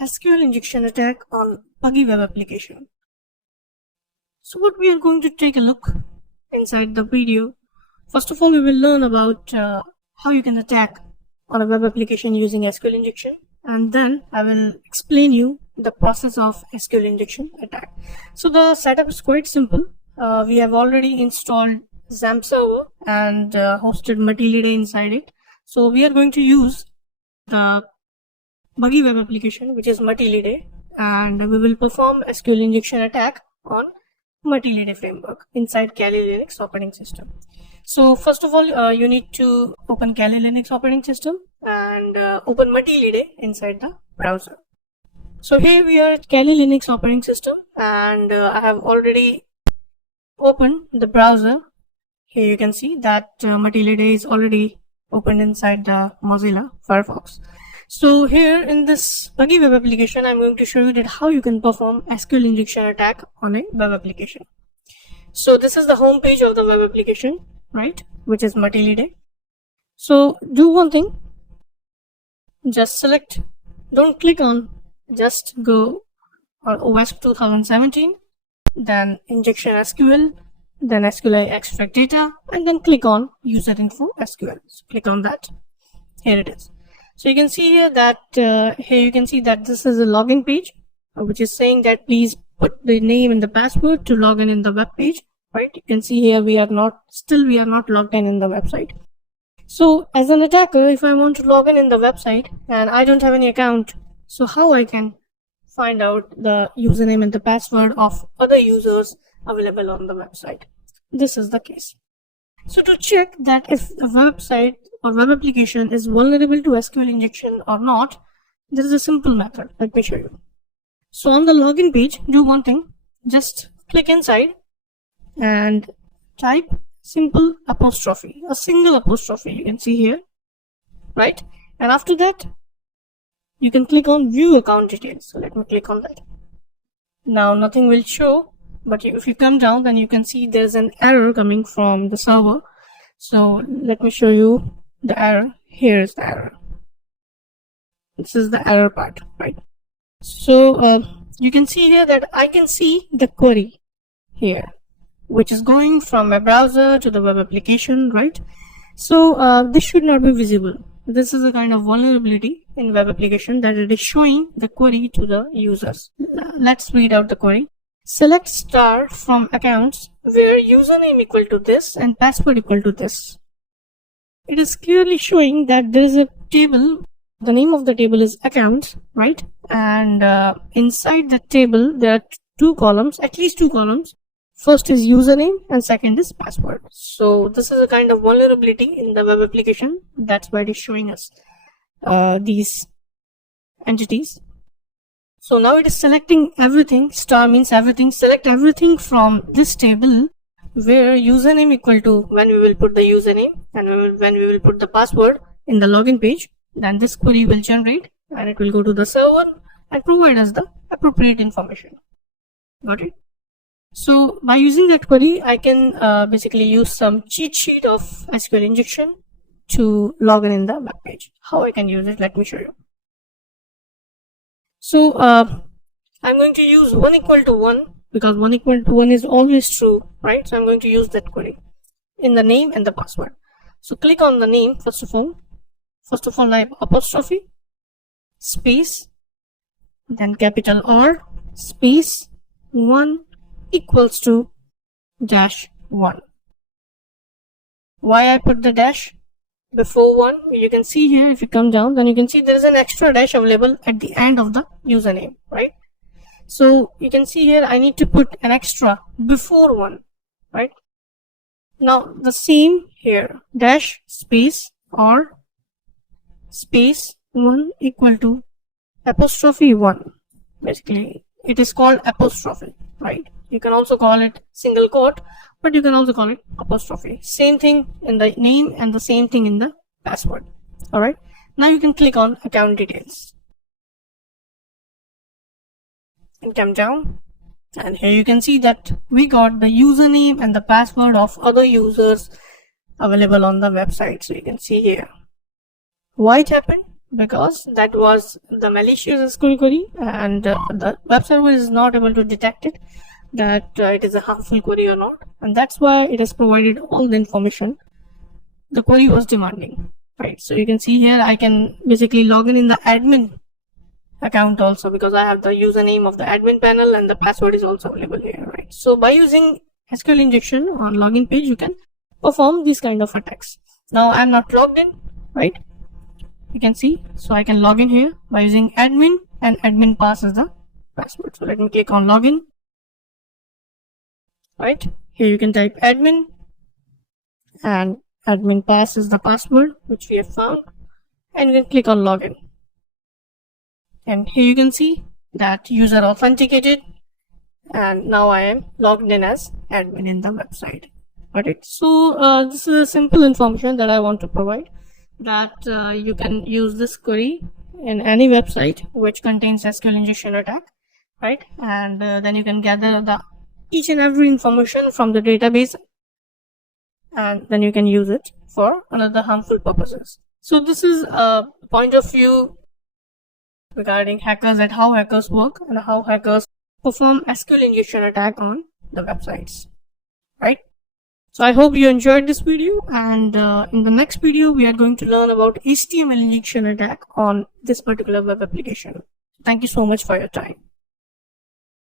SQL injection attack on Buggy web application. So what we are going to take a look inside the video. First of all, we will learn about how you can attack on a web application using SQL injection, and then I will explain you the process of SQL injection attack. So the setup is quite simple. We have already installed XAMPP server and hosted Matilda inside it. So we are going to use the Buggy web application, which is Matilda, and we will perform SQL injection attack on Matilda framework inside Kali Linux operating system. So first of all, you need to open Kali Linux operating system and open Matilda inside the browser. So here we are at Kali Linux operating system, and I have already opened the browser. Here you can see that Matilda is already opened inside the Mozilla Firefox. So here in this Buggy web application, I'm going to show you that how you can perform SQL injection attack on a web application. So this is the home page of the web application, right, which is Matilda. So do one thing, just select, don't click on, just go on OS 2017, then injection SQL, then SQL extract data, and then click on user info SQL. So click on that. Here it is. So you can see here that this is a login page, which is saying that please put the name and the password to log in the web page, right? You can see here we are not logged in the website. So as an attacker, if I want to log in the website and I don't have any account, so how I can find out the username and the password of other users available on the website? This is the case. So to check that if a website or web application is vulnerable to SQL injection or not, there is a simple method. Let me show you. So on the login page, do one thing, just click inside and type simple apostrophe, a single apostrophe, you can see here, right? And after that, you can click on view account details. So let me click on that. Now nothing will show, but if you come down, then you can see there's an error coming from the server. So let me show you the error. Here is the error. This is the error part, right? So you can see here that I can see the query here, which is going from a browser to the web application, right? So this should not be visible. This is a kind of vulnerability in web application, that it is showing the query to the users. Let's read out the query. Select star from accounts where username equal to this and password equal to this. It is clearly showing that there is a table. The name of the table is accounts, right? And inside the table there are two columns, at least two columns. First is username and second is password. So this is a kind of vulnerability in the web application. That's why it is showing us these entities. So now it is selecting everything. Star means everything. Select everything from this table where username equal to, when we will put the username and when we will put the password in the login page, then this query will generate and it will go to the server and provide us the appropriate information. Got it? So by using that query, I can basically use some cheat sheet of SQL injection to log in the web page. How I can use it, let me show you. So I'm going to use 1 equal to 1 because 1 equal to 1 is always true, right? So I'm going to use that query in the name and the password. So click on the name first of all, like apostrophe, space, then capital R, space, 1 equals to dash 1. Why I put the dash before 1? You can see here, if you come down, then you can see there is an extra dash available at the end of the username, right? So you can see here I need to put an extra before 1, right? Now the same here, dash space or space 1 equal to apostrophe 1. Basically it is called apostrophe, right? You can also call it single quote, but you can also call it apostrophe. Same thing in the name and the same thing in the password. Alright, now you can click on account details and come down, and here you can see that we got the username and the password of other users available on the website. So you can see here why it happened, because that was the malicious SQL query, and the web server is not able to detect it, that it is a harmful query or not, and that's why it has provided all the information the query was demanding, right? So you can see here I can basically log in the admin account also, because I have the username of the admin panel and the password is also available here, right? So by using SQL injection on login page, you can perform these kind of attacks. Now I'm not logged in, right? You can see, so I can log in here by using admin, and admin pass is the password. So let me click on login, right? Here you can type admin, and admin pass is the password which we have found, and you can click on login. And here you can see that user authenticated, and now I am logged in as admin in the website. Alright, so this is a simple information that I want to provide, that you can use this query in any website which contains SQL injection attack, right? And then you can gather the each and every information from the database, and then you can use it for another harmful purposes. So this is a point of view regarding hackers, and how hackers work and how hackers perform SQL injection attack on the websites, right? So I hope you enjoyed this video, and in the next video we are going to learn about HTML injection attack on this particular web application. Thank you so much for your time.